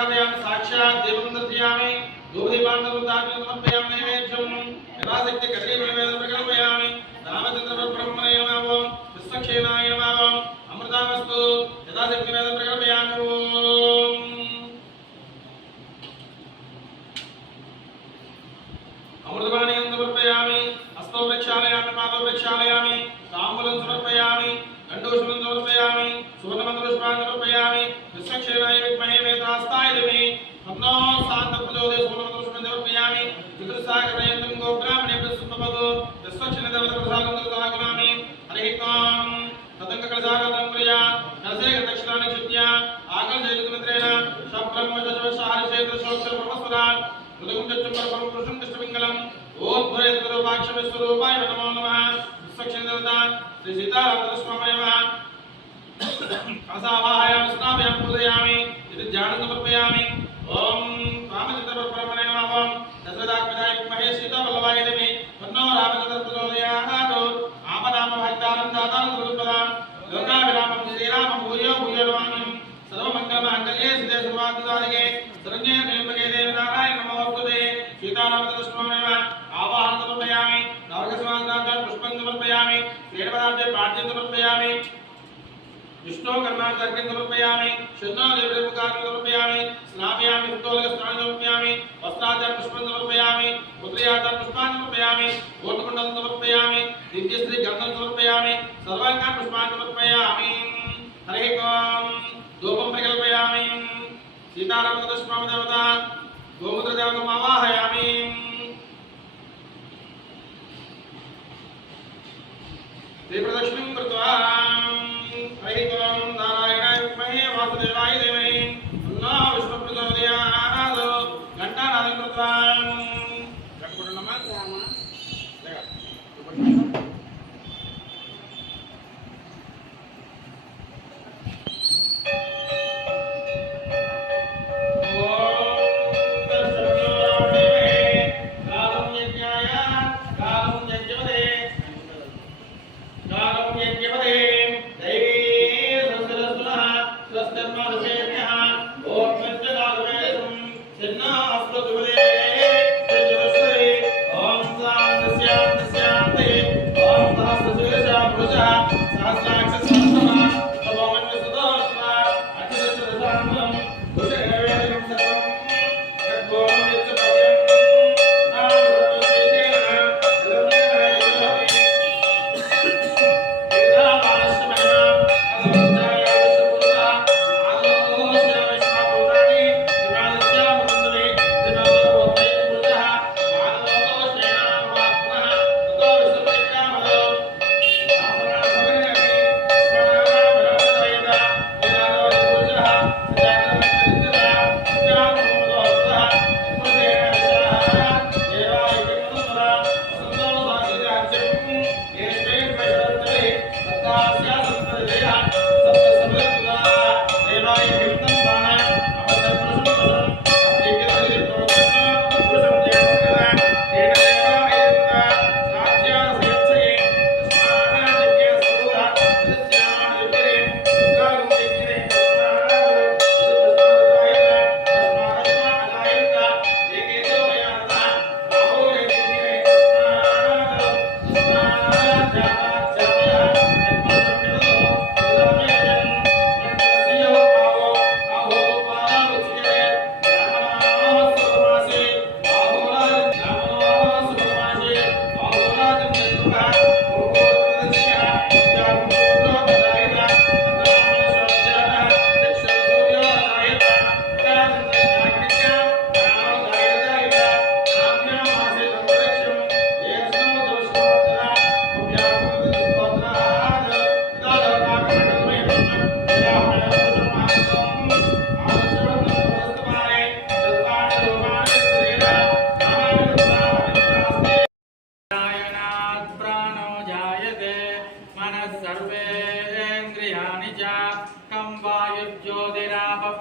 प्रकाशयामि साक्षात् देवं दर्शयामि धूपदीपान्तरुद्धाग्निं समर्पयामि नैवेद्यं यथाशक्ति कदलीफलवेदं प्रकल्पयामि रामचन्द्रब्रह्मणे नमः विश्वक्षेणाय नमः अमृतामस्तु यथाशक्ति वेदं प्रकल्पयामि ओम अमृतपानीयं समर्पयामि हस्तौ प्रक्षालयामि पादौ प्रक्षालयामि ताम्बूलं समर्पयामि गण्डूषणं समर्पयामि सुवर्णमन्त्रपुष्पाणि समर्पयामि विश्वक्षेणाय विद्महे वेदास्ताय धीमहि तन्नो शान्तप्रचोदयात् सुवर्णमन्त्रपुष्पं समर्पयामि चतुस्सागरपर्यन्तं गोब्राह्मणेभ्यः सुप्रभवतु विश्वक्षेणदेवताप्रसादं ददामि हरिः ओम् तदङ्गकलशाराधनं कुर्यात् कलशे दक्षिणानि क्षित्य आकलशयितुमित्रेण सब्रह्मचर्यशाहरिषेत्रशोक्षरब्रह्मस्वरान् मृदुकुञ्जच्चम्बरपरं पुरुषं कृष्णपिङ्गलम् ओम भूरेन्द्ररूपाक्षमेश्वरूपाय नमो नमः विश्वक्षेणदेवता श्री सीतारामकृष्णाय नमः कलशावाहयामि स्नापयामि पूजयामि इति ध्यानं समर्पयामि ओम रामचन्द्रपरब्रह्मणे नमः ओम दशरथात्मजाय विद्महे सीतावल्लभाय धीमहि तन्नो रामचन्द्रः प्रचोदयात् आपदामभक्तानं दातारं सर्वप्रदां लोकाभिरामं श्रीरामं भूयो भूयो नमामि सर्वमङ्गलमाङ्गल्ये शिवे सर्वार्थसाधके शरण्ये त्र्यम्बके देवी नारायणे नमोस्तुते सीतारामकृष्णाय नमः आवाहनं समर्पयामि नवग्रहस्वागतार्थं पुष्पं समर्पयामि श्रीरवदाब्जे पाठ्यं समर्पयामि विष्णु कर्मार्थं समर्पयामि शन्नो देवदेवकार्यं समर्पयामि स्नापयामि उत्तोलकस्नानं समर्पयामि वस्त्रार्थं पुष्पं समर्पयामि पुत्र्यार्थं पुष्पाणि समर्पयामि ओटकुण्डं समर्पयामि दिव्यश्री गन्धं समर्पयामि सर्वाङ्गान् पुष्पाणि समर्पयामि हरिः ओम् धूपं प्रकल्पयामि सीतारामकृष्णाय देवता गोमूत्रदेवतम् आवाहयामि प्रदक्षिणं कृत्वा हरिः ओम् नारायणाय विद्महे वासुदेवाय धीमहि तन्नो विष्णुः प्रचोदयात् घण्टानादं कृत्वा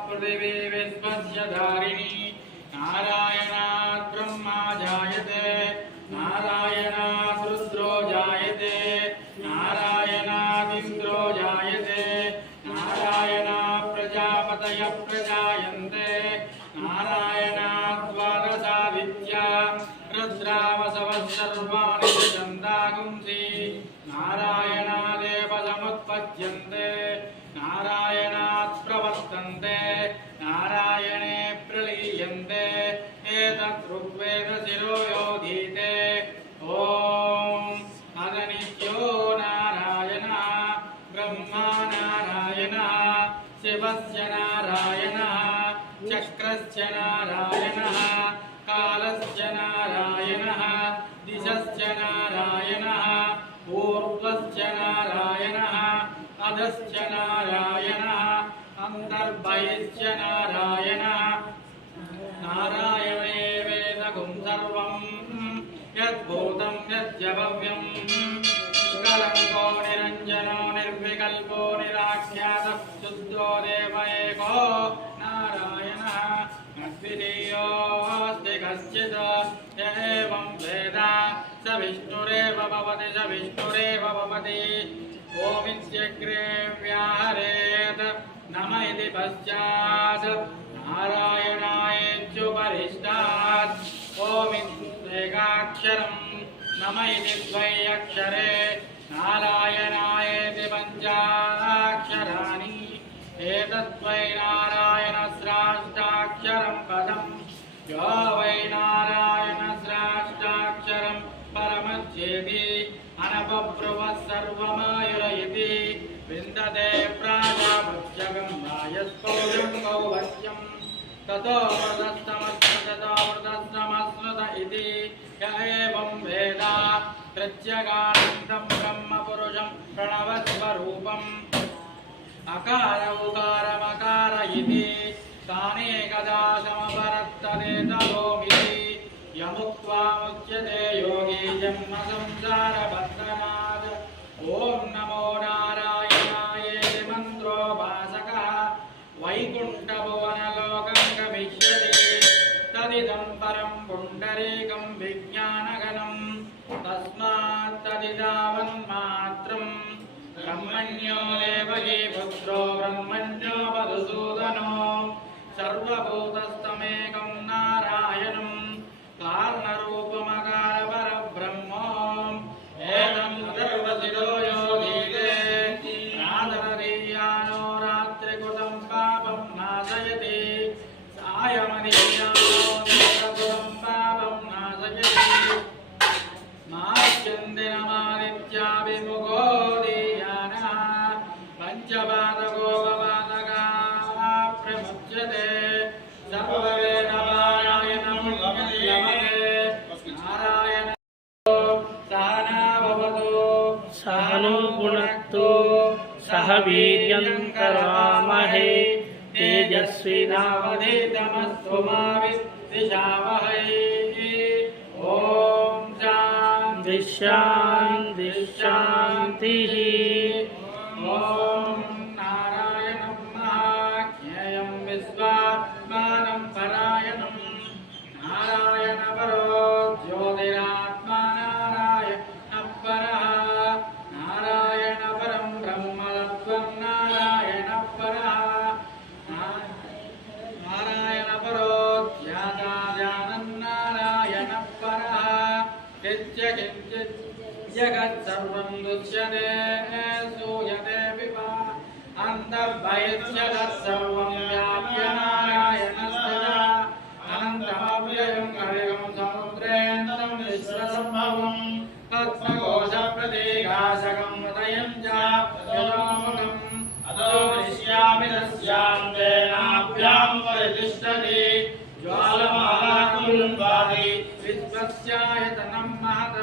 पृथिवी विश्वस्य धारिणी नारायणात् ब्रह्मा जायते नारायणात् रुद्रो जायते नारायणात् इन्द्रो जायते नारायणात् प्रजापतयः प्रजायन्ते नारायणा द्वादशादित्या रुद्रावसवः सर्वाणि छन्दागुंसि नारायणादेव समुत्पद्यन्ते नारायणात् प्रवर्तन्ते नारायणे प्रलीयन्ते एतत् ऋग्वेदशिरो योधीते ॐ अदनित्यो नारायणः ब्रह्मा नारायणः शिवस्य नारायणः चक्रस्य नारायणः कालस्य नारायणः दिशस्य नारायणः ऊर्ध्वस्य नारायणः अधश्च नारायणः अन्तर्बहिश्च नारायणः नारायणे वेदगुं सर्वं यद्भूतं यद्यभव्यं कलङ्को निरञ्जनो निर्विकल्पो निराख्यातः शुद्धो देव एको नारायणः अद्वितीयोऽस्ति कश्चित् य एवं वेद स विष्णुरेव भवति स विष्णुरेव भवति ओमित्यग्रे व्याहरेत् नम इति पश्चात् नारायणायेत्युपरिष्टात् ओमित्येकाक्षरं नम इति द्वै अक्षरे नारायणायेति पञ्चाक्षराणि एतद्वै नारायणस्राष्टाक्षरं पदं यो वै नारायणस्राष्टाक्षरं परमच्छेति अनपब्रुवः सर्वमायुर इति विन्दते प्राजापत्यगं वायस्पौजं कौवस्यं ततो वृतस्तमस्मृत इति य एवं वेद प्रत्यगानन्दं ब्रह्मपुरुषं प्रणवस्वरूपम् अकार उकारमकार इति तानेकदा समपरत्तदेतलोमिति यमुक्त्वा मुच्यते योगी जन्मसंसारबन्धनात् ॐ नमो नारायणायेति मन्त्रोपासकः वैकुण्ठभुवनलोकं गमिष्यति तदिदं परं पुण्डरीकं विज्ञानगणं तस्मात् तदिदावन्मात्रं ब्रह्मण्यो देवकी पुत्रो ब्रह्मण्यो मधुसूदनो सर्वभूतस्थमेकं नारायणं कारणरूपमकारपरब्रह्मो एतं सर्वशिरो योधीते रातरीयानो रात्रिकृतं पापं नाशयति सायमनीयानो निरकृतं पापं नाशयति मार्गन्दिनमादित्याभिमुखो दीयानः पञ्चपादकोपपादका प्रमुच्यते सर्ववेदपारायणं लभते नारायण सहना भवतु सहनो भुनक्तु सह वीर्यं करवामहे तेजस्विनावधीतमस्तु मा विद्विषावहै ॐ शान्ति शान्तिः ॐ नारायणं महाज्ञेयं विश्वात्मानं परायणं नारायणपरो ज्योतिरात्मा नारायणः परः नारायणपरं ब्रह्मतत्त्वं नारायणः परः नारायणपरो ध्यानं नारायणः परः किञ्चित् जगत्सर्वं दृश्यते सूयते विवा अन्तर्बहिश्च तत्सर्वं व्याप्य नारायणस्थितः अनन्तमव्ययं हरिं समुद्रेऽन्तं विश्वसम्भवं तत्त्वकोशप्रतीकाशकं हृदयं चाप्यतोमुखम् अतो निश्यामि तस्यां तेनाभ्यां परितिष्ठति ज्वालमालाकुम्भाति विश्वस्यायतनं महत्